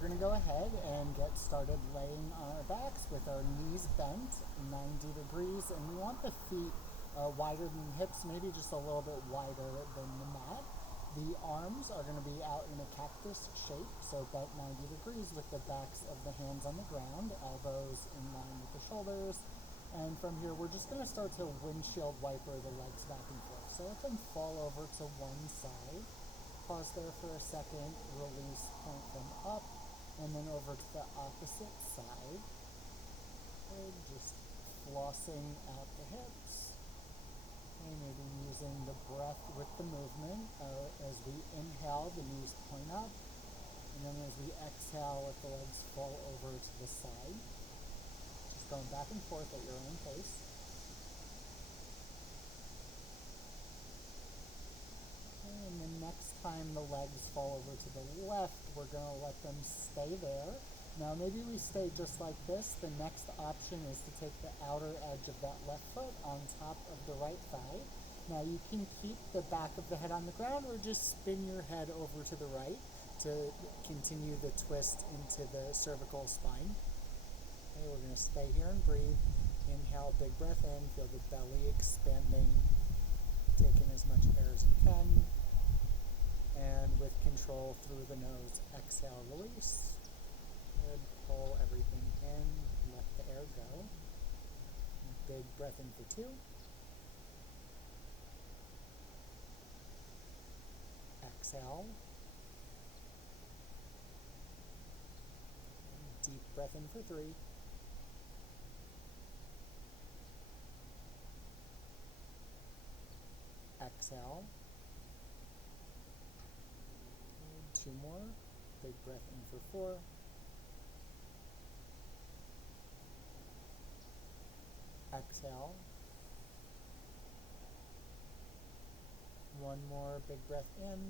we're going to go ahead and get started laying on our backs with our knees bent 90 degrees, and we want the feet wider than the hips, maybe just a little bit wider than the mat. The arms are going to be out in a cactus shape, so bent 90 degrees with the backs of the hands on the ground, elbows in line with the shoulders. And from here, we're just going to start to windshield wiper the legs back and forth. So let them fall over to one side. Pause there for a second, release, point them up, and then over to the opposite side. And just flossing out the hips. And maybe using the breath with the movement. As we inhale, the knees point up. And then as we exhale, let the legs fall over to the side. Just going back and forth at your own pace. And the next time the legs fall over to the left, we're going to let them stay there. Now maybe we stay just like this. The next option is to take the outer edge of that left foot on top of the right thigh. Now you can keep the back of the head on the ground or just spin your head over to the right to continue the twist into the cervical spine. Okay, we're going to stay here and breathe. Inhale, big breath in, feel the belly expanding, taking as much air as you can. And with control through the nose, exhale, release. Good. Pull everything in, let the air go. Big breath in for 2. Exhale. Deep breath in for 3. Exhale. 2 more. Big breath in for 4. Exhale. 1 more. Big breath in.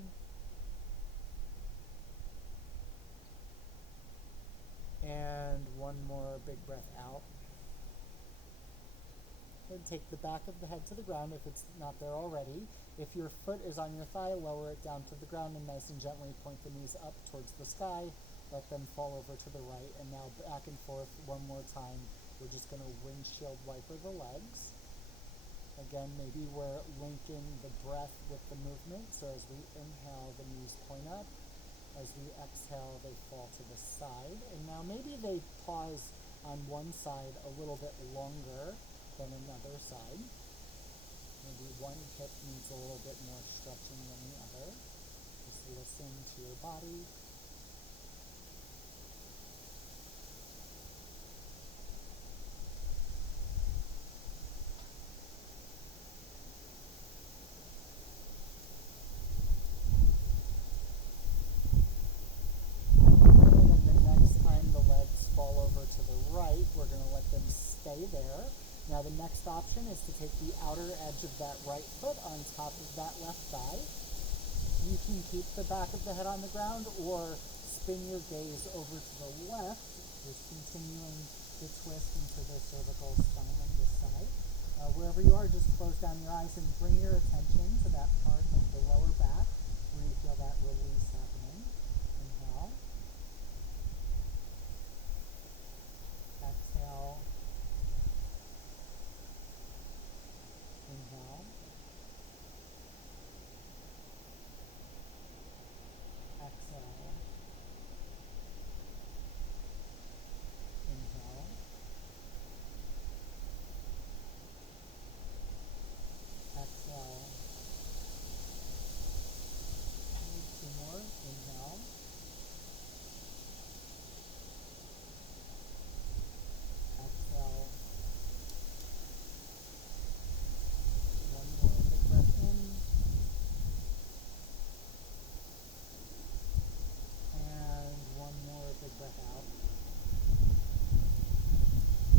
And 1 more. Big breath out. And take the back of the head to the ground if it's not there already. If your foot is on your thigh, lower it down to the ground and nice and gently point the knees up towards the sky. Let them fall over to the right. And now back and forth 1 more time. We're just going to windshield wiper the legs. Again, maybe we're linking the breath with the movement. So as we inhale, the knees point up. As we exhale, they fall to the side. And now maybe they pause on one side a little bit longer than another side. Maybe one hip needs a little bit more stretching than the other. Just listen to your body. And the next time the legs fall over to the right, we're going to let them stay there. Now the next option is to take the outer edge of that right foot on top of that left thigh. You can keep the back of the head on the ground or spin your gaze over to the left, just continuing the twist into the cervical spine on this side. Wherever you are, just close down your eyes and bring your attention to that part of the lower back where you feel that release happening. Inhale. Exhale. Inhale. Exhale. Inhale. Exhale. 2 more. Inhale. Exhale. 1 more big breath in. And 1 more big breath out.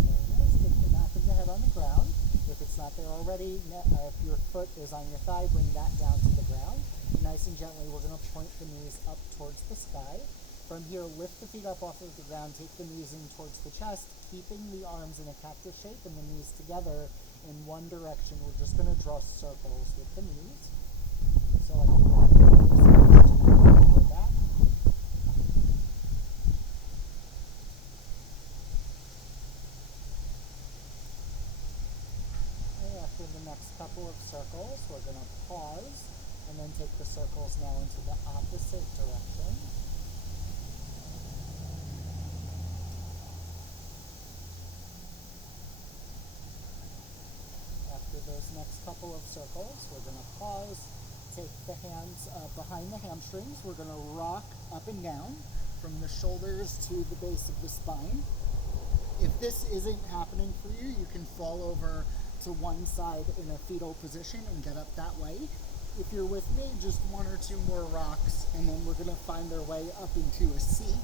Very nice. Take the back of the head on the ground. If it's not there already, if your foot is on your thigh, bring that down to the ground. And nice and gently, we're going to point the knees up towards the sky. From here, lift the feet up off of the ground, take the knees in towards the chest, keeping the arms in a cactus shape and the knees together in one direction. We're just going to draw circles with the knees. So like back. next couple of circles, we're going to pause and then take the circles now into the opposite direction. After those next couple of circles, we're going to pause, take the hands behind the hamstrings. We're going to rock up and down from the shoulders to the base of the spine. If this isn't happening for you, you can fall over to one side in a fetal position and get up that way. If you're with me, just one or two more rocks, and then we're going to find our way up into a seat.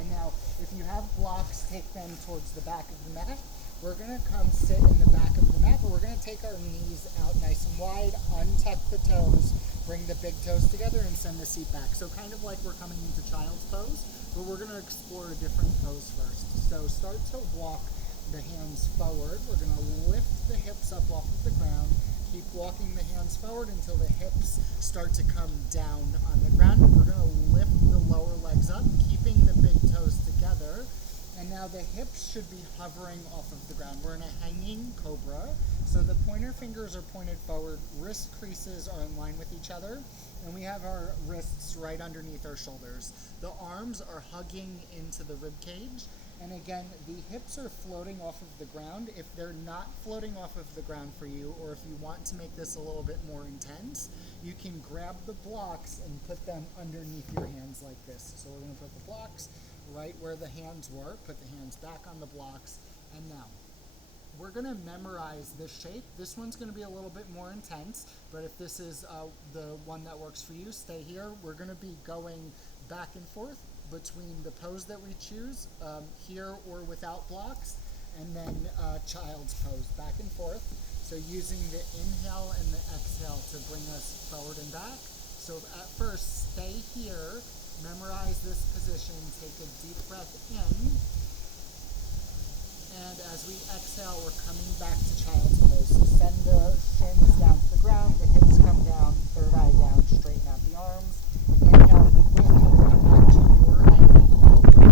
And now, if you have blocks, take them towards the back of the mat. We're going to come sit in the back of the mat, but we're going to take our knees out nice and wide, untuck the toes, bring the big toes together, and send the seat back. So kind of like we're coming into child's pose, but we're going to explore a different pose first. So start to walk the hands forward. We're going to lift the hips up off of the ground. Keep walking the hands forward until the hips start to come down on the ground. We're going to lift the lower legs up, keeping the big toes together. And now the hips should be hovering off of the ground. We're in a hanging cobra. So the pointer fingers are pointed forward, wrist creases are in line with each other, and we have our wrists right underneath our shoulders. The arms are hugging into the rib cage. And again, the hips are floating off of the ground. If they're not floating off of the ground for you, or if you want to make this a little bit more intense, you can grab the blocks and put them underneath your hands like this. So we're going to put the blocks right where the hands were, put the hands back on the blocks, and now we're going to memorize this shape. This one's going to be a little bit more intense, but if this is the one that works for you, stay here. We're going to be going back and forth between the pose that we choose, here or without blocks, and then child's pose, back and forth. So using the inhale and the exhale to bring us forward and back. So at first, stay here, memorize this position, take a deep breath in, and as we exhale, we're coming back to child's pose. So send the shins down to the ground, the hips come down, third eye down, straighten out the arms. Inhale, big breath in, come back to your hanging cobra.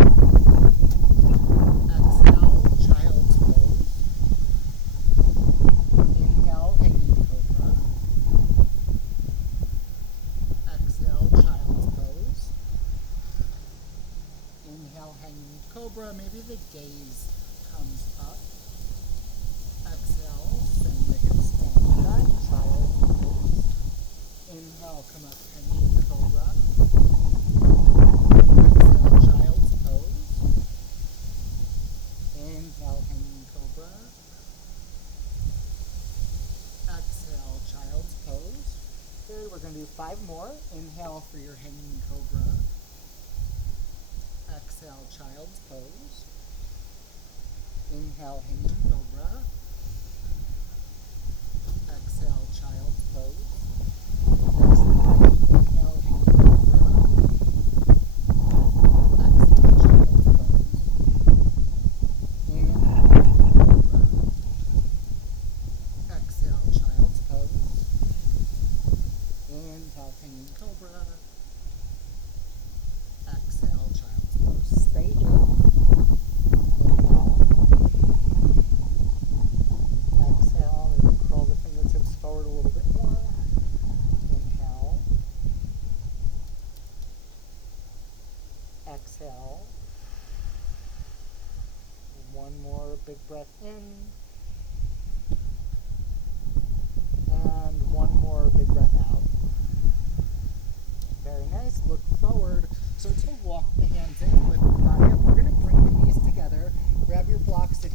Exhale, child's pose. Inhale, hanging cobra. Exhale, child's pose. Inhale, hanging cobra. Maybe the gaze comes up. Exhale, send the hips down back, child's pose. Inhale, come up, hanging cobra. Exhale, child's pose. Inhale, hanging cobra. Exhale, child's pose. Good, we're going to do 5 more. Inhale for your hanging cobra. Exhale, child's pose. Inhale, hanging cobra. Exhale, child's pose. Next time, inhale, hanging cobra. Exhale, child's pose. Inhale, hanging cobra. Exhale, child's pose. Inhale, hanging cobra. Exhale, child's pose. Stay here. Exhale, maybe curl the fingertips forward a little bit more. Inhale. Exhale. One more big breath in. And one more big breath out. Very nice. Look forward. So to walk the hands in, lift the body up. We're going to bring the knees together. Grab your blocks if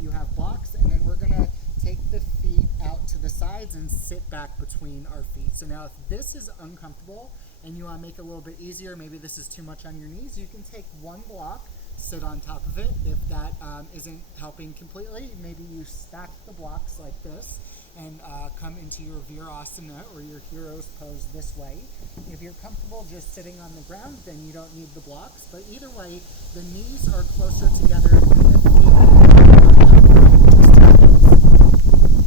you have blocks, and then we're going to take the feet out to the sides and sit back between our feet. So now if this is uncomfortable and you want to make it a little bit easier, maybe this is too much on your knees, you can take one block, sit on top of it. If that isn't helping completely, maybe you stack the blocks like this and come into your Virasana or your hero's pose this way. If you're comfortable just sitting on the ground, then you don't need the blocks. But either way, the knees are closer together than the feet.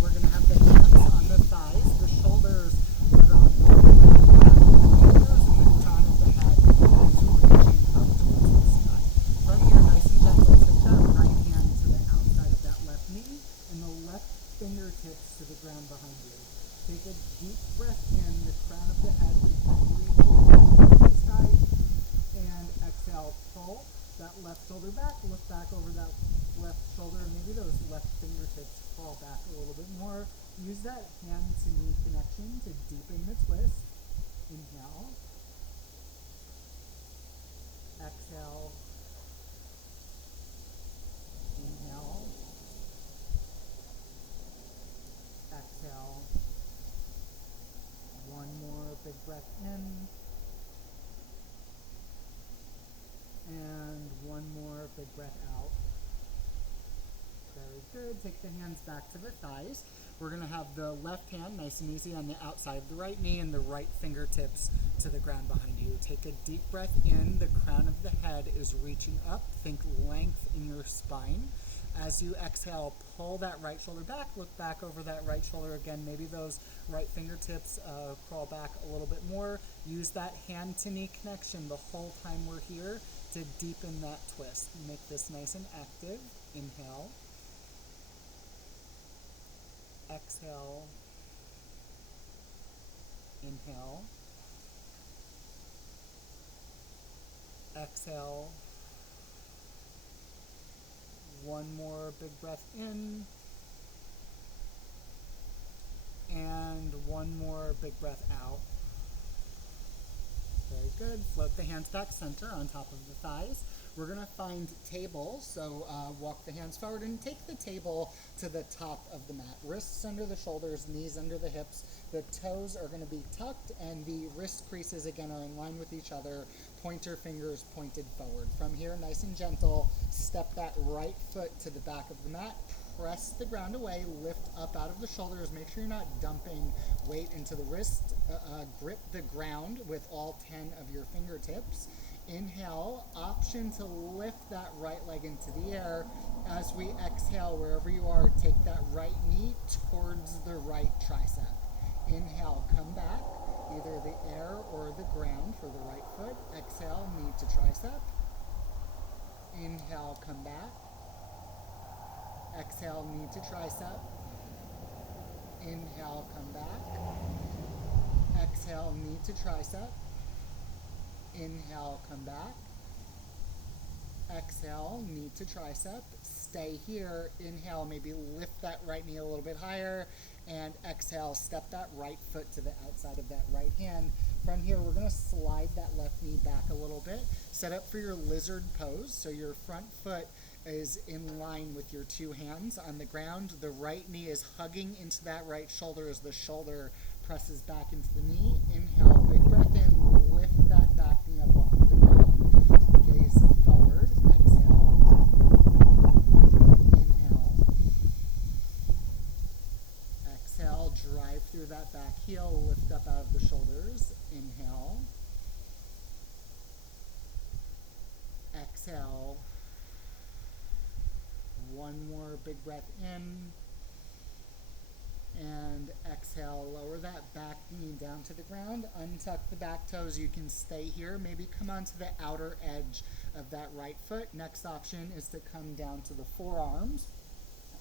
We're going to have the hands on the thighs, the shoulders are going to roll back to the shoulders, and the crown of the head is reaching up towards the sky. From here, nice and gentle, take that right hand to the outside of that left knee, and the left fingertips to the ground behind pull that left shoulder back, look back over that left shoulder, and maybe those left fingertips fall back a little bit more. Use that hand to knee connection to deepen the twist. Inhale. Exhale. Inhale. Exhale. One more big breath in. And one more big breath out. Very good. Take the hands back to the thighs. We're going to have the left hand nice and easy on the outside of the right knee and the right fingertips to the ground behind you. Take a deep breath in. The crown of the head is reaching up. Think length in your spine. As you exhale, pull that right shoulder back. Look back over that right shoulder again. Maybe those right fingertips crawl back a little bit more. Use that hand to knee connection the whole time we're here to deepen that twist. Make this nice and active. Inhale. Exhale. Inhale. Exhale. One more big breath in. And one more big breath out. Very good. Float the hands back center on top of the thighs. We're going to find table, so walk the hands forward and take the table to the top of the mat. Wrists under the shoulders, knees under the hips. The toes are going to be tucked and the wrist creases again are in line with each other. Pointer fingers pointed forward. From here, nice and gentle, step that right foot to the back of the mat. Press the ground away, lift up out of the shoulders. Make sure you're not dumping weight into the wrist. Grip the ground with all 10 of your fingertips. Inhale, option to lift that right leg into the air. As we exhale, wherever you are, take that right knee towards the right tricep. Inhale, come back, either the air or the ground for the right foot. Exhale, knee to tricep. Inhale, come back. Exhale, knee to tricep. Inhale, come back. Exhale, knee to tricep. Inhale, come back. Exhale, knee to tricep. Stay here. Inhale, maybe lift that right knee a little bit higher. And exhale, step that right foot to the outside of that right hand. From here, we're going to slide that left knee back a little bit. Set up for your lizard pose. So your front foot is in line with your two hands on the ground. The right knee is hugging into that right shoulder as the shoulder presses back into the knee. Inhale, big breath in, lift that back knee up off the ground. Gaze forward, exhale. Inhale. Exhale, drive through that back heel, lift up out of the shoulders. Inhale. Exhale. One more big breath in. And exhale, lower that back knee down to the ground, untuck the back toes. You can stay here, maybe come onto the outer edge of that right foot. Next option is to come down to the forearms,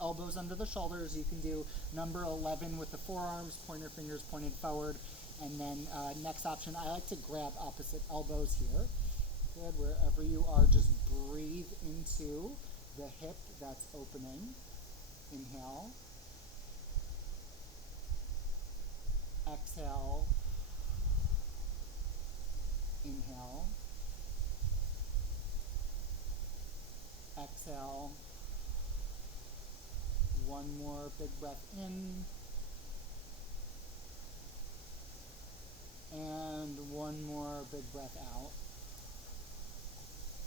elbows under the shoulders. You can do number 11 with the forearms, pointer fingers pointed forward. And then next option, I like to grab opposite elbows here. Good, wherever you are, just breathe into the hip that's opening. Inhale. Exhale. Inhale. Exhale. One more big breath in. And one more big breath out.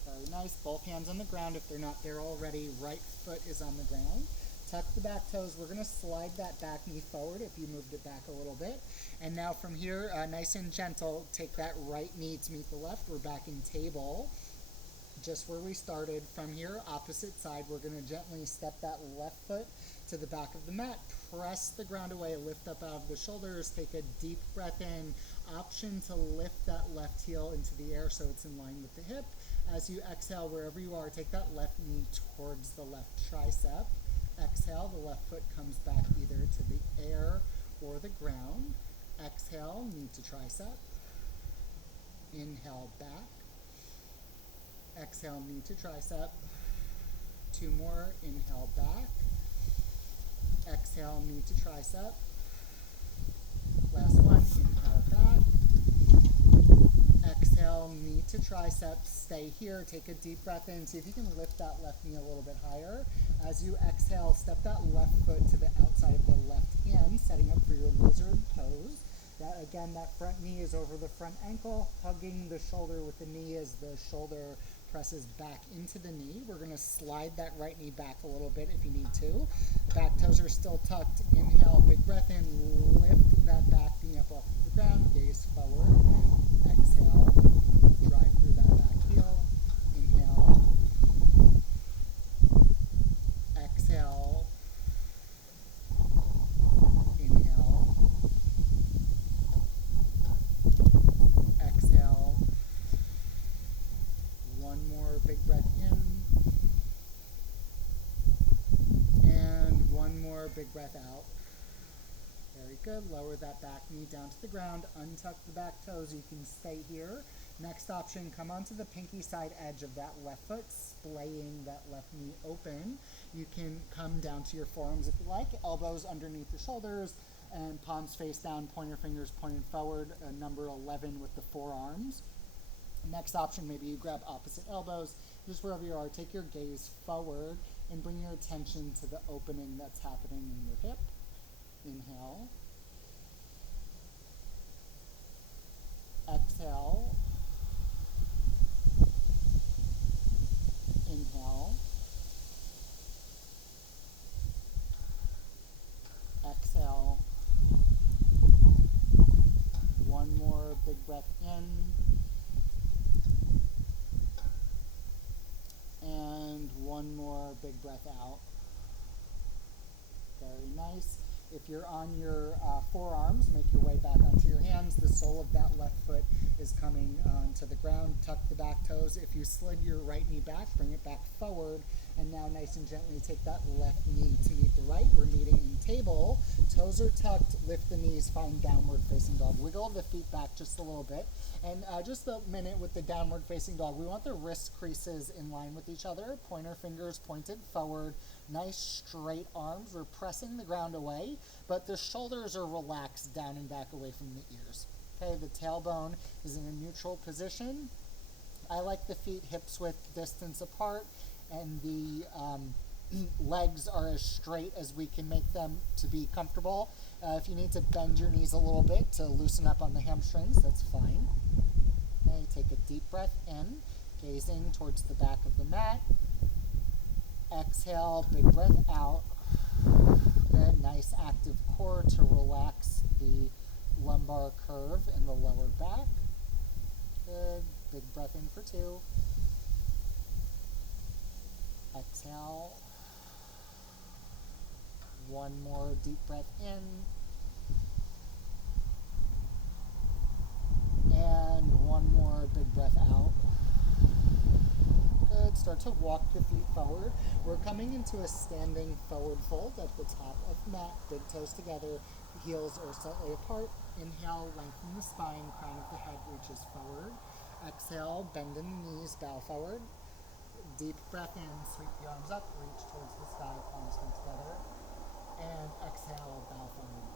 Very nice. Both hands on the ground. If they're not there already, right foot is on the ground. Tuck the back toes. We're going to slide that back knee forward if you moved it back a little bit. And now from here, nice and gentle, take that right knee to meet the left. We're back in table, just where we started. From here, opposite side, we're going to gently step that left foot to the back of the mat. Press the ground away, lift up out of the shoulders. Take a deep breath in. Option to lift that left heel into the air so it's in line with the hip. As you exhale, wherever you are, take that left knee towards the left tricep. Exhale, the left foot comes back either to the air or the ground. Exhale, knee to tricep. Inhale, back. Exhale, knee to tricep. 2 more, inhale back. Exhale, knee to tricep. Last one, inhale back. Exhale, knee to tricep. Stay here, take a deep breath in. See if you can lift that left knee a little bit higher. As you exhale, step that left foot to the outside of the left hand, setting up for your lizard pose. That front knee is over the front ankle, hugging the shoulder with the knee as the shoulder presses back into the knee. We're going to slide that right knee back a little bit if you need to. Back toes are still tucked. Inhale, big breath in. Lift that back knee up off the ground. Gaze forward. Exhale. Drive through that back heel. Inhale. Exhale. Inhale. Exhale. One more big breath in. And one more big breath out. Very good. Lower that back knee down to the ground. Untuck the back toes. You can stay here. Next option, come onto the pinky side edge of that left foot, splaying that left knee open. You can come down to your forearms if you like. Elbows underneath the shoulders and palms face down, pointer fingers pointed forward, number 11 with the forearms. Next option, maybe you grab opposite elbows, just wherever you are. Take your gaze forward and bring your attention to the opening that's happening in your hip. Inhale. Exhale. Inhale. Exhale. One more big breath in. And one more big breath out. Very nice. If you're on your forearms, make your way back onto your hands. The sole of that left foot is coming to the ground. Tuck the back toes. If you slid your right knee back, bring it back forward. And now nice and gently take that left knee to meet the right. We're meeting in table. Toes are tucked. Lift the knees. Find downward facing dog. Wiggle the feet back just a little bit. And just a minute with the downward facing dog. We want the wrist creases in line with each other. Pointer fingers pointed forward. Nice straight arms. We're pressing the ground away, but the shoulders are relaxed down and back away from the ears. Okay, the tailbone is in a neutral position. I like the feet hips width distance apart, and the legs are as straight as we can make them to be comfortable. If you need to bend your knees a little bit to loosen up on the hamstrings, that's fine. Okay, take a deep breath in, gazing towards the back of the mat. Exhale, big breath out. Good, nice active core to relax the lumbar curve in the lower back. Good, big breath in for 2. Exhale. One more deep breath in. And one more big breath out. Good. Start to walk the feet forward. We're coming into a standing forward fold at the top of mat. Big toes together. Heels are slightly apart. Inhale, lengthen the spine. Crown of the head reaches forward. Exhale, bend in the knees, bow forward. Deep breath in. Sweep the arms up. Reach towards the sky. Palms come together. And exhale, bow forward.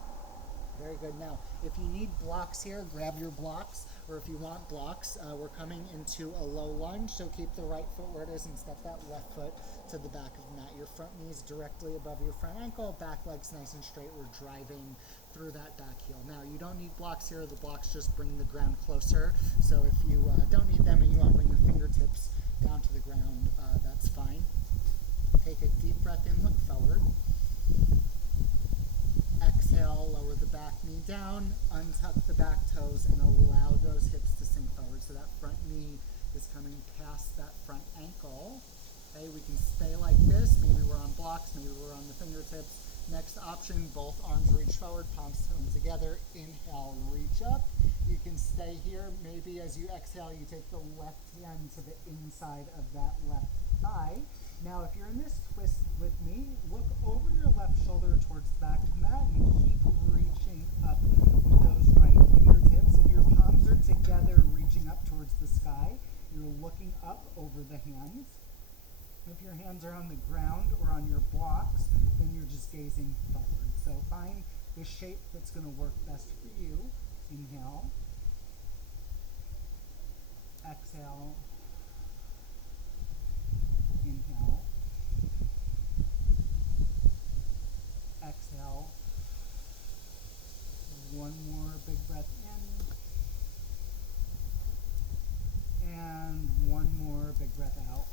Very good. Now, if you need blocks here, grab your blocks, or if you want blocks, we're coming into a low lunge, so keep the right foot where it is and step that left foot to the back of the mat. Your front knee is directly above your front ankle, back leg's nice and straight. We're driving through that back heel. Now, you don't need blocks here. The blocks just bring the ground closer, so if you don't need them and you want to bring the fingertips down to the ground, that's fine. Take a deep breath in, look forward. Exhale, lower the back knee down, untuck the back toes, and allow those hips to sink forward. So that front knee is coming past that front ankle. Okay, we can stay like this. Maybe we're on blocks, maybe we're on the fingertips. Next option, both arms reach forward, palms come together. Inhale, reach up. You can stay here. Maybe as you exhale, you take the left hand to the inside of that left thigh. Now, if you're in this twist with me, look over your left shoulder towards the back of the mat and keep reaching up with those right fingertips. If your palms are together, reaching up towards the sky, You're looking up over the hands. If your hands are on the ground or on your blocks, then you're just gazing forward. So find the shape that's going to work best for you. Inhale. Exhale. Inhale. Exhale. One more big breath in. And one more big breath out.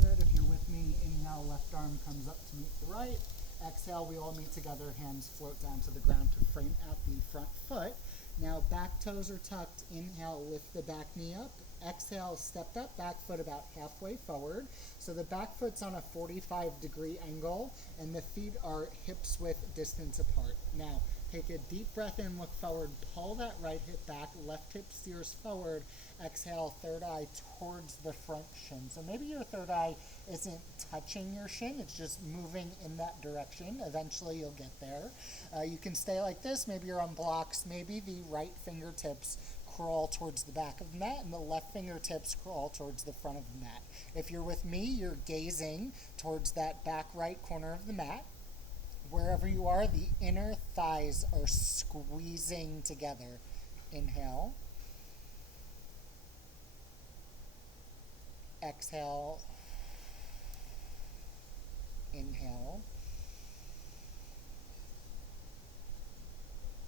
Good. If you're with me, inhale, left arm comes up to meet the right. Exhale, we all meet together, hands float down to the ground to frame out the front foot. Now, back toes are tucked. Inhale, lift the back knee up. Exhale, step that back foot about halfway forward. So the back foot's on a 45-degree angle, and the feet are hips width distance apart. Now, take a deep breath in, look forward, pull that right hip back, left hip steers forward. Exhale, third eye towards the front shin. So maybe your third eye isn't touching your shin, it's just moving in that direction. Eventually you'll get there. You can stay like this. Maybe you're on blocks. Maybe the right fingertips crawl towards the back of the mat and the left fingertips crawl towards the front of the mat. If you're with me, you're gazing towards that back right corner of the mat. Wherever you are, the inner thighs are squeezing together. Inhale. Exhale. Inhale.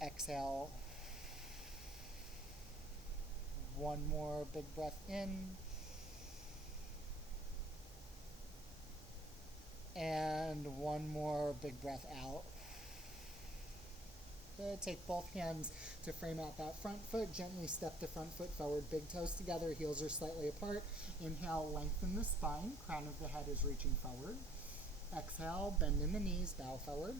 Exhale. One more big breath in. And one more big breath out. Good. Take both hands to frame out that front foot. Gently step the front foot forward. Big toes together. Heels are slightly apart. Inhale, lengthen the spine. Crown of the head is reaching forward. Exhale, bend in the knees, bow forward.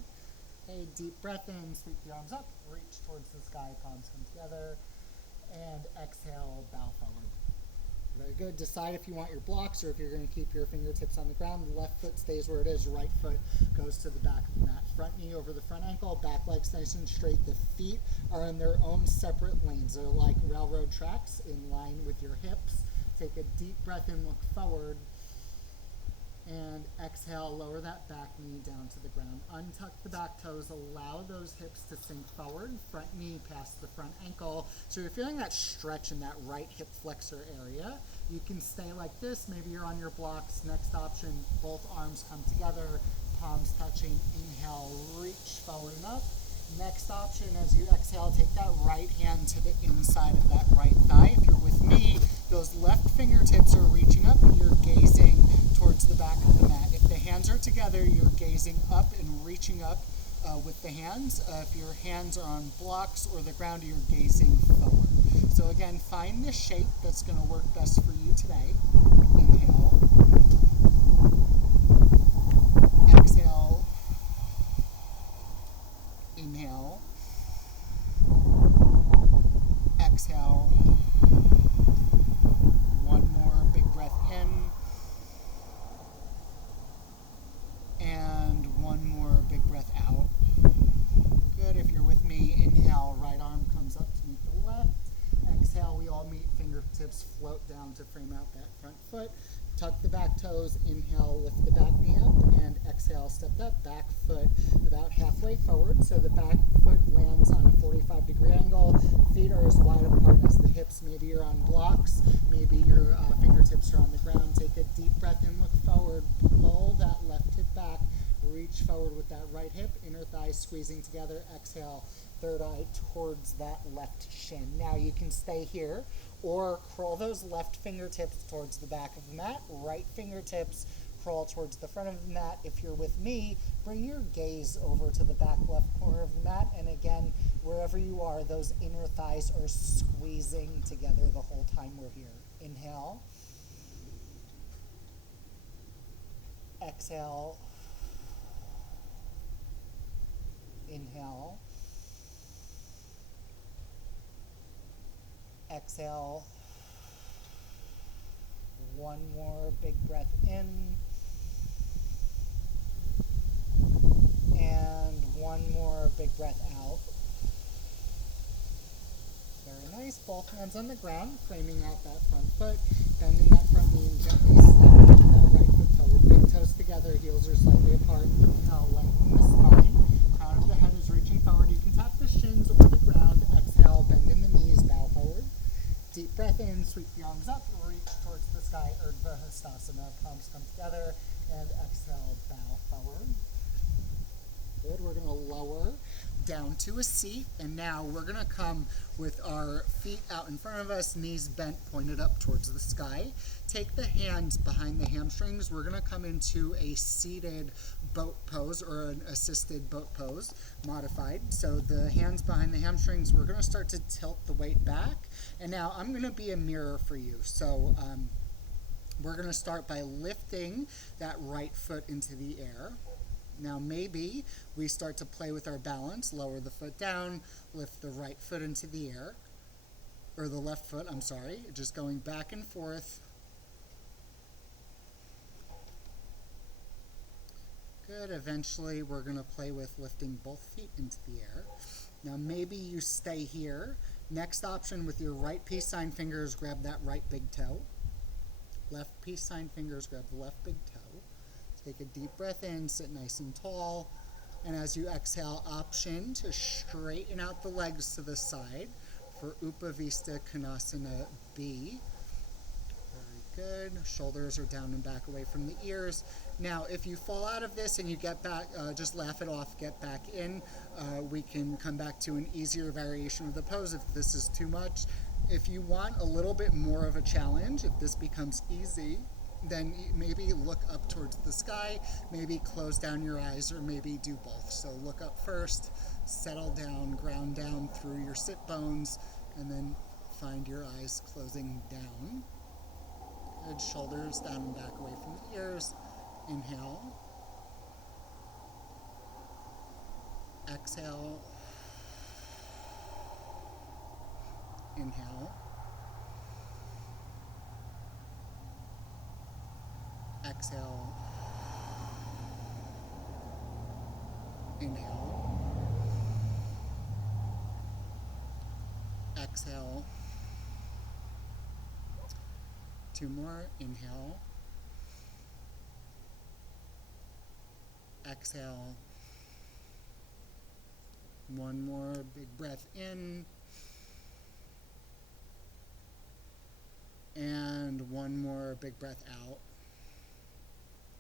Okay, deep breath in, sweep the arms up. Reach towards the sky, palms come together. And exhale, bow forward. Very good. Decide if you want your blocks or if you're going to keep your fingertips on the ground. The left foot stays where it is. Right foot goes to the back of the mat. Front knee over the front ankle. Back leg's nice and straight. The feet are in their own separate lanes. They're like railroad tracks in line with your hips. Take a deep breath in, look forward. And exhale, lower that back knee down to the ground. Untuck the back toes, allow those hips to sink forward, front knee past the front ankle. So you're feeling that stretch in that right hip flexor area. You can stay like this, maybe you're on your blocks. Next option, both arms come together, palms touching. Inhale, reach forward and up. Next option, as you exhale, take that right hand to the inside of that right thigh. If you're with me, those left fingertips are reaching up and you're gazing towards the back of the mat. If the hands are together, you're gazing up and reaching up with the hands. If your hands are on blocks or the ground, you're gazing forward. So again, find the shape that's going to work best for you today. Inhale. Exhale. Inhale. Exhale. One more big breath in. And one more big breath out. Good. If you're with me, inhale, right arm comes up to meet the left. Exhale, we all meet, fingertips float down to frame out that front foot. Tuck the back toes, inhale, lift the back knee up, and exhale, step that back foot about halfway forward. So the back foot lands on a 45-degree angle. Feet are as wide apart as the hips. Maybe you're on blocks. Maybe your fingertips are on the ground. Take a deep breath in, look forward. Pull that left hip back. Reach forward with that right hip. Inner thighs squeezing together. Exhale, third eye towards that left shin. Now you can stay here or crawl those left fingertips towards the back of the mat. Right fingertips crawl towards the front of the mat. If you're with me, bring your gaze over to the back left corner of the mat. And again, wherever you are, those inner thighs are squeezing together the whole time we're here. Inhale. Exhale. Inhale. Exhale. One more big breath in. And one more big breath out. Very place both hands on the ground, framing out that front foot, bending that front knee and gently stepping that right foot forward. Big toes together, heels are slightly apart. Inhale, lengthen the spine. Crown of the head is reaching forward. You can tap the shins or the ground. Exhale, bend in the knees, bow forward. Deep breath in, sweep the arms up, reach towards the sky, Urdhva Hastasana. Palms come together, and exhale, bow forward. Good, we're gonna lower down to a seat, and now we're gonna come with our feet out in front of us, knees bent, pointed up towards the sky. Take the hands behind the hamstrings. We're gonna come into a seated boat pose or an assisted boat pose, modified. So the hands behind the hamstrings, we're gonna start to tilt the weight back. And now I'm gonna be a mirror for you. So we're gonna start by lifting that right foot into the air. Now maybe we start to play with our balance, lower the foot down, lift the right foot into the air, or the left foot, I'm sorry, just going back and forth. Good, eventually we're gonna play with lifting both feet into the air. Now maybe you stay here. Next option, with your right peace sign fingers, grab that right big toe. Left peace sign fingers, grab the left big toe. Take a deep breath in, sit nice and tall, and as you exhale, option to straighten out the legs to the side for Upavista Konasana B. Very good. Shoulders are down and back away from the ears. Now, if you fall out of this and you get back, just laugh it off, get back in. We can come back to an easier variation of the pose if this is too much. If you want a little bit more of a challenge, if this becomes easy, then maybe look up towards the sky, maybe close down your eyes, or maybe do both. So look up first, settle down, ground down through your sit bones, and then find your eyes closing down. Good, shoulders down and back away from the ears. Inhale. Exhale. Inhale. Exhale. Inhale. Exhale. Two more. Inhale. Exhale. One more big breath in. And one more big breath out.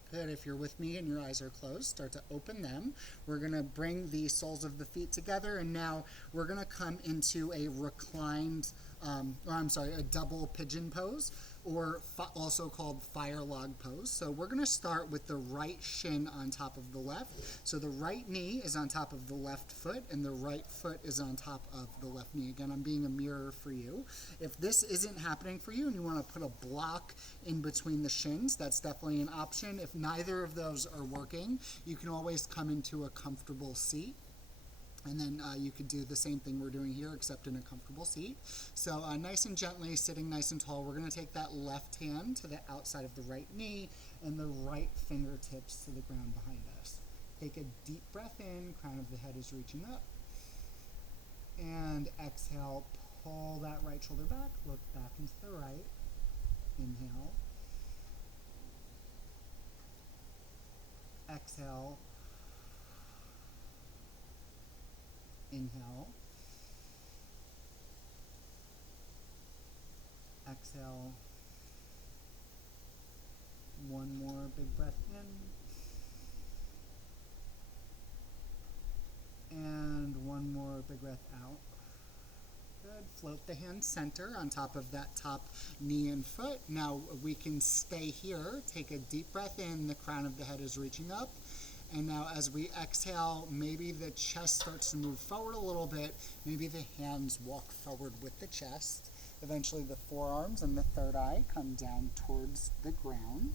Good. If you're with me and your eyes are closed, start to open them. We're going to bring the soles of the feet together, and now we're going to come into a reclined, a double pigeon pose, or also called fire log pose. So we're going to start with the right shin on top of the left. So the right knee is on top of the left foot, and the right foot is on top of the left knee. Again, I'm being a mirror for you. If this isn't happening for you and you want to put a block in between the shins, that's definitely an option. If neither of those are working, you can always come into a comfortable seat. And then you could do the same thing we're doing here, except in a comfortable seat. So nice and gently, sitting nice and tall, we're going to take that left hand to the outside of the right knee and the right fingertips to the ground behind us. Take a deep breath in, crown of the head is reaching up. And exhale, pull that right shoulder back, look back into the right. Inhale. Exhale. Inhale. Exhale. One more big breath in. And one more big breath out. Good. Float the hands center on top of that top knee and foot. Now we can stay here. Take a deep breath in. The crown of the head is reaching up. And now as we exhale, maybe the chest starts to move forward a little bit. Maybe the hands walk forward with the chest. Eventually the forearms and the third eye come down towards the ground.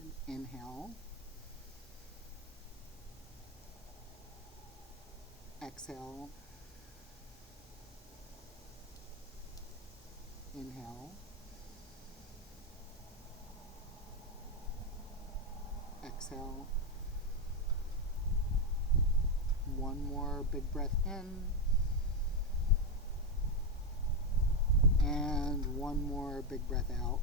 And inhale. Exhale. Inhale. Exhale. One more big breath in. And one more big breath out.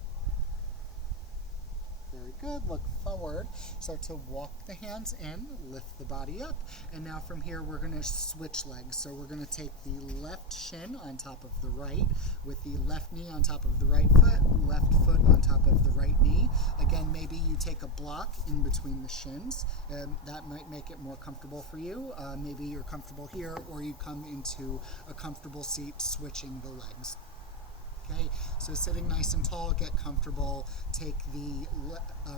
Very good. Look forward. Start to walk the hands in, lift the body up. And now from here, we're going to switch legs. So we're going to take the left shin on top of the right with the left knee on top of the right foot, left foot on top of the right knee. Again, maybe you take a block in between the shins. That might make it more comfortable for you. Maybe you're comfortable here, or you come into a comfortable seat switching the legs. Okay, so sitting nice and tall, get comfortable. Take the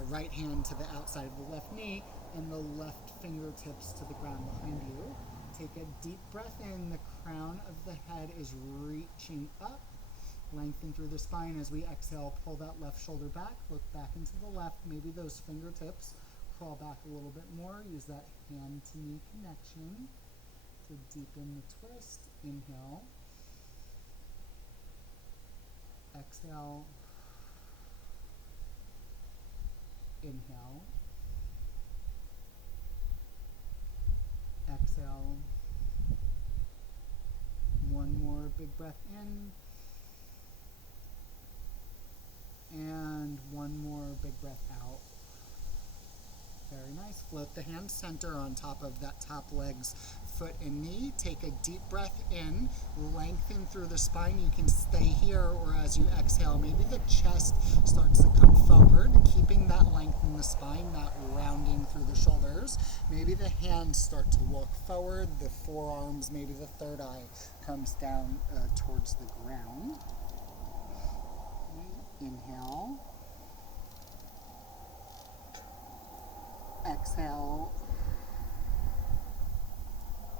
right hand to the outside of the left knee and the left fingertips to the ground behind you. Take a deep breath in. The crown of the head is reaching up. Lengthen through the spine. As we exhale, pull that left shoulder back. Look back into the left. Maybe those fingertips crawl back a little bit more. Use that hand-to-knee connection to deepen the twist. Inhale. Exhale. Inhale. Exhale. One more big breath in. And one more big breath out. Very nice. Float the hands center on top of that top leg's foot and knee. Take a deep breath in. Lengthen through the spine. You can stay here, or as you exhale, maybe the chest starts to come forward, keeping that length in the spine, not rounding through the shoulders. Maybe the hands start to walk forward, the forearms, maybe the third eye comes down towards the ground. Inhale. Exhale.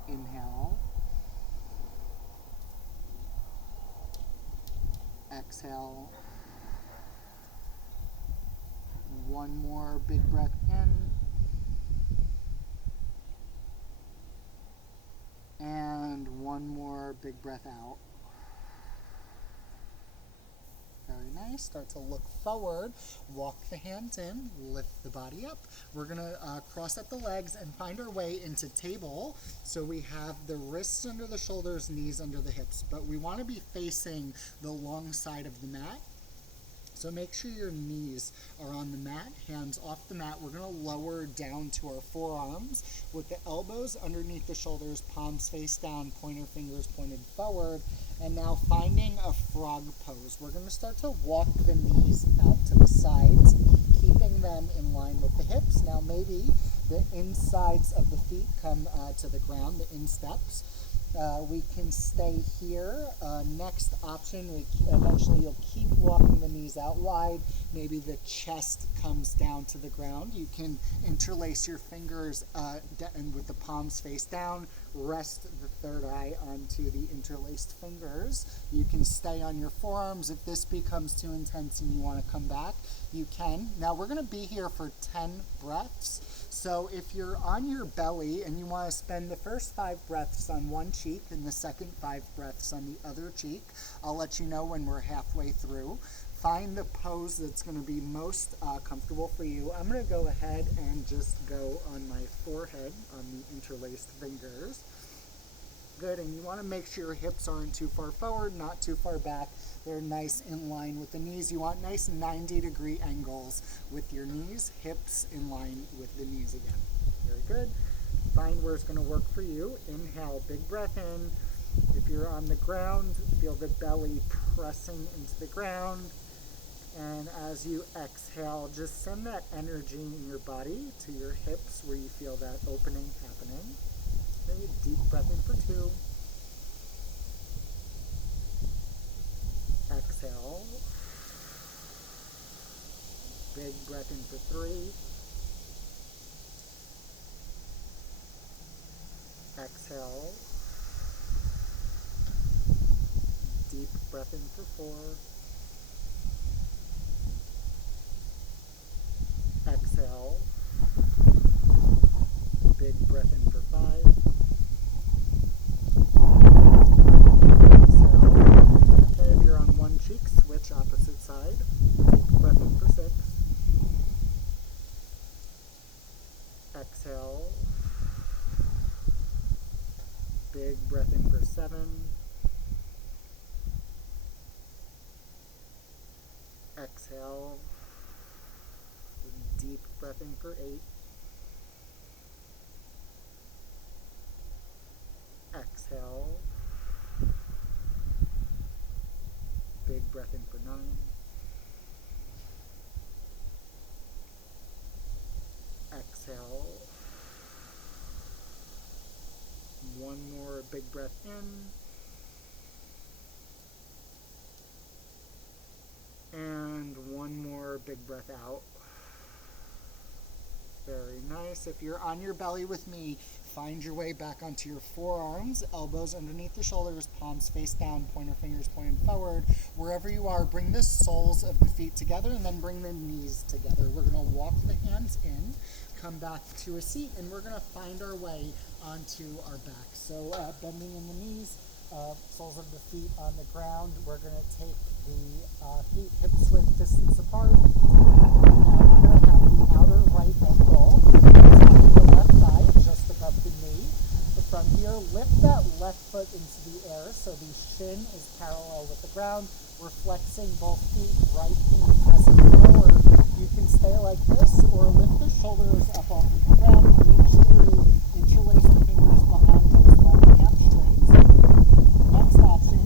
Inhale. Exhale. One more big breath in. And one more big breath out. Very nice. Start to look forward. Walk the hands in. Lift the body up. We're going to cross up the legs and find our way into table. So we have the wrists under the shoulders, knees under the hips. But we want to be facing the long side of the mat. So make sure your knees are on the mat, hands off the mat. We're going to lower down to our forearms with the elbows underneath the shoulders, palms face down, pointer fingers pointed forward. And now finding a frog pose. We're going to start to walk the knees out to the sides, keeping them in line with the hips. Now maybe the insides of the feet come to the ground, the insteps. We can stay here. Next option, eventually you'll keep walking the knees out wide. Maybe the chest comes down to the ground. You can interlace your fingers and with the palms face down. Rest the third eye onto the interlaced fingers. You can stay on your forearms. If this becomes too intense and you want to come back, you can. Now we're going to be here for 10 breaths. So if you're on your belly and you want to spend the first 5 breaths on one cheek and the second 5 breaths on the other cheek, I'll let you know when we're halfway through. Find the pose that's going to be most comfortable for you. I'm going to go ahead and just go on my forehead on the interlaced fingers. Good, and you want to make sure your hips aren't too far forward, not too far back. They're nice in line with the knees. You want nice 90-degree angles with your knees, hips in line with the knees again. Very good. Find where it's going to work for you. Inhale, big breath in. If you're on the ground, feel the belly pressing into the ground. And as you exhale, just send that energy in your body to your hips where you feel that opening happening. Okay, deep breath in for 2. Exhale. Big breath in for 3. Exhale. Deep breath in for 4. Exhale. Big breath in for 5. Exhale. Okay, if you're on one cheek, switch opposite side. Deep breath in for 6. Exhale. Big breath in for 7. Exhale. Deep breath in for 8. Exhale. Big breath in for 9. Exhale. One more big breath in. And one more big breath out. Very nice. If you're on your belly with me, find your way back onto your forearms, elbows underneath the shoulders, palms face down, pointer fingers pointed forward. Wherever you are, bring the soles of the feet together and then bring the knees together. We're going to walk the hands in, come back to a seat, and we're going to find our way onto our back. So bending in the knees, soles of the feet on the ground. We're going to take the feet hips width distance apart. Now we're going to have the outer right ankle on the left thigh, just above the knee. From here, lift that left foot into the air so the shin is parallel with the ground. We're flexing both feet, right knee pressing forward. You can stay like this or lift the shoulders up off of the ground, reach through, interlace the fingers behind those left hamstrings. Next option,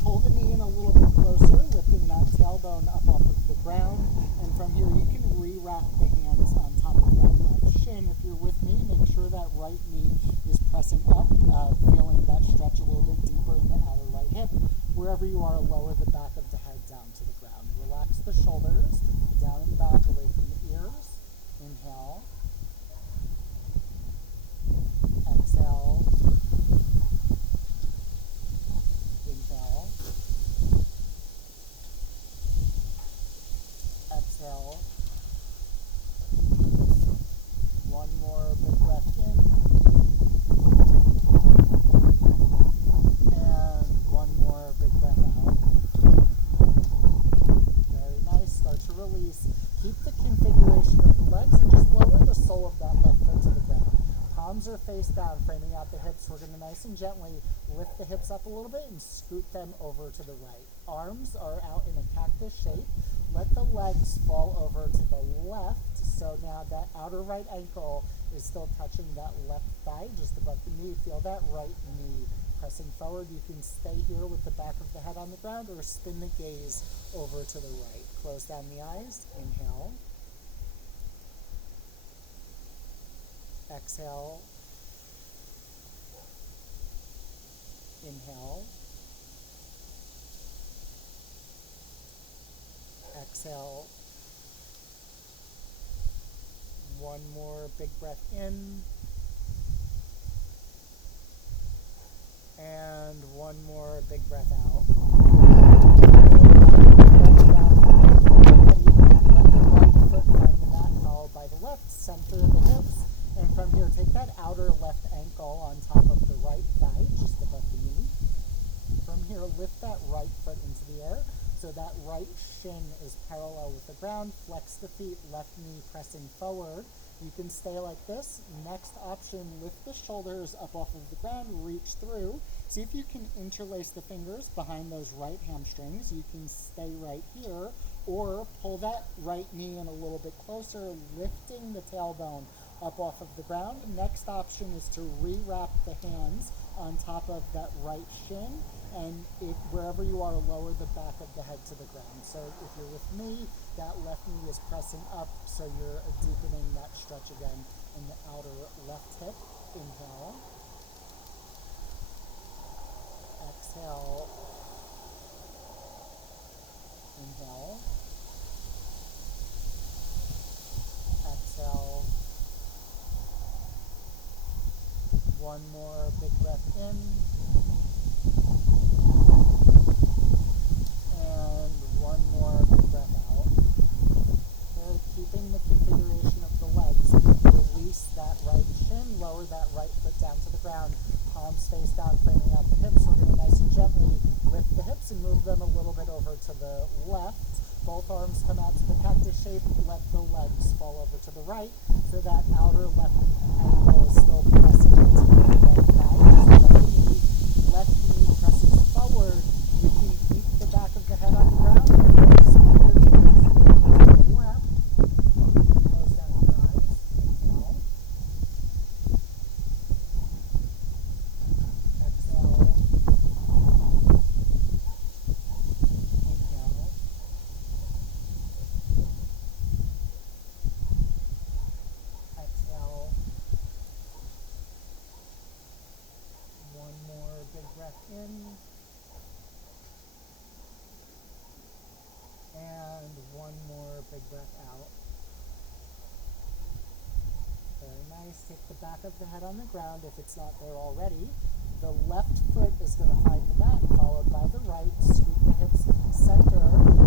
pull the knee in a little bit closer, lifting that tailbone up off of the ground. And from here, you can re-wrap the hands on top of that left shin. If you're with me, make sure that right knee is pressing up, feeling that stretch a little bit deeper in the outer right hip. Wherever you are, lower the back of the head down to the ground. Relax the shoulders, down and back, away from the ears. Inhale. Exhale. Inhale. Exhale. One more big breath in. And one more big breath out. Very nice. Start to release. Keep the configuration of the legs and just lower the sole of that left foot to the ground. Palms are face down, framing out the hips. We're going to nice and gently lift the hips up a little bit and scoot them over to the right. Arms are out in a cactus shape. Let the legs fall over to the left. So now that outer right ankle is still touching that left thigh just above the knee. Feel that right knee pressing forward. You can stay here with the back of the head on the ground or spin the gaze over to the right. Close down the eyes. Inhale. Exhale. Inhale. Exhale. One more big breath in. And one more big breath out. Let the right foot find the mat, followed by the left, center the hips. And from here, take that outer left ankle on top of the right thigh, just above the knee. From here, lift that right foot into the air so that right shin is parallel with the ground. Flex the feet, left knee pressing forward. You can stay like this. Next option, lift the shoulders up off of the ground, reach through. See if you can interlace the fingers behind those right hamstrings. You can stay right here or pull that right knee in a little bit closer, lifting the tailbone up off of the ground. Next option is to re-wrap the hands on top of that right shin, and wherever you are, lower the back of the head to the ground. So if you're with me, that left knee is pressing up, so you're deepening that stretch again in the outer left hip. Inhale. Exhale. Inhale. Exhale. One more big breath in. And one more big breath out. Okay, keeping the configuration of the legs. Release that right shin, lower that right foot down to the ground. Palms face down, framing out the hips. We're going to nice and gently lift the hips and move them a little bit over to the left. Both arms come out to the cactus shape. Let the legs fall over to the right so that outer left ankle is still pressing into the right thigh. Left knee presses forward. You can keep the back of the head on the ground. Scoot your knees. Nice. Take the back of the head on the ground if it's not there already. The left foot is going to find the mat, followed by the right. Scoop the hips center.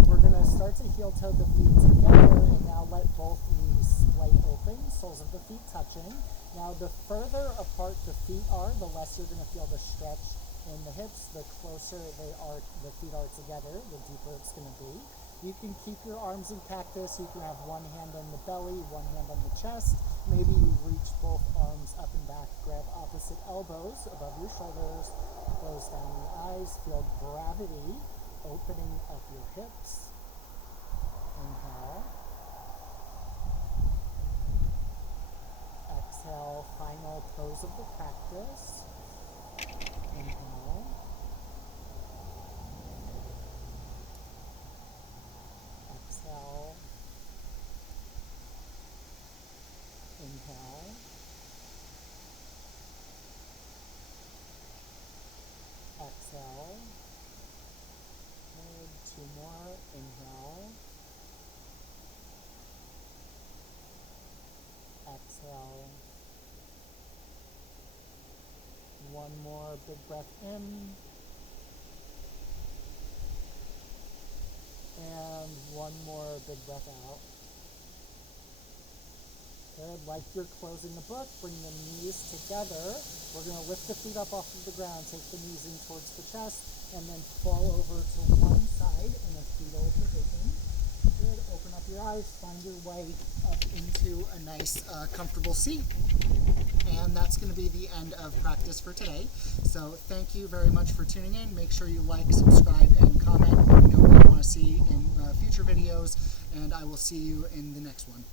We're going to start to heel toe the feet together, and now let both knees splay open, soles of the feet touching. Now the further apart the feet are, the less you're going to feel the stretch in the hips. The closer the feet are together, the deeper it's going to be. You can keep your arms in cactus. You can have one hand on the belly, one hand on the chest. Maybe you reach both arms up and back. Grab opposite elbows above your shoulders. Close down the eyes. Feel gravity opening up your hips. Inhale. Exhale, final pose of the cactus. Inhale. Exhale. Inhale. Exhale. Good. Two more. Inhale. Exhale. One more big breath in. And one more big breath out. Good. Like you're closing the book, bring the knees together. We're going to lift the feet up off of the ground, take the knees in towards the chest, and then fall over to one side in a fetal position. Good. Open up your eyes, find your way up into a nice, comfortable seat. And that's going to be the end of practice for today. So thank you very much for tuning in. Make sure you like, subscribe, and comment. Let me know what you want to see in future videos, and I will see you in the next one.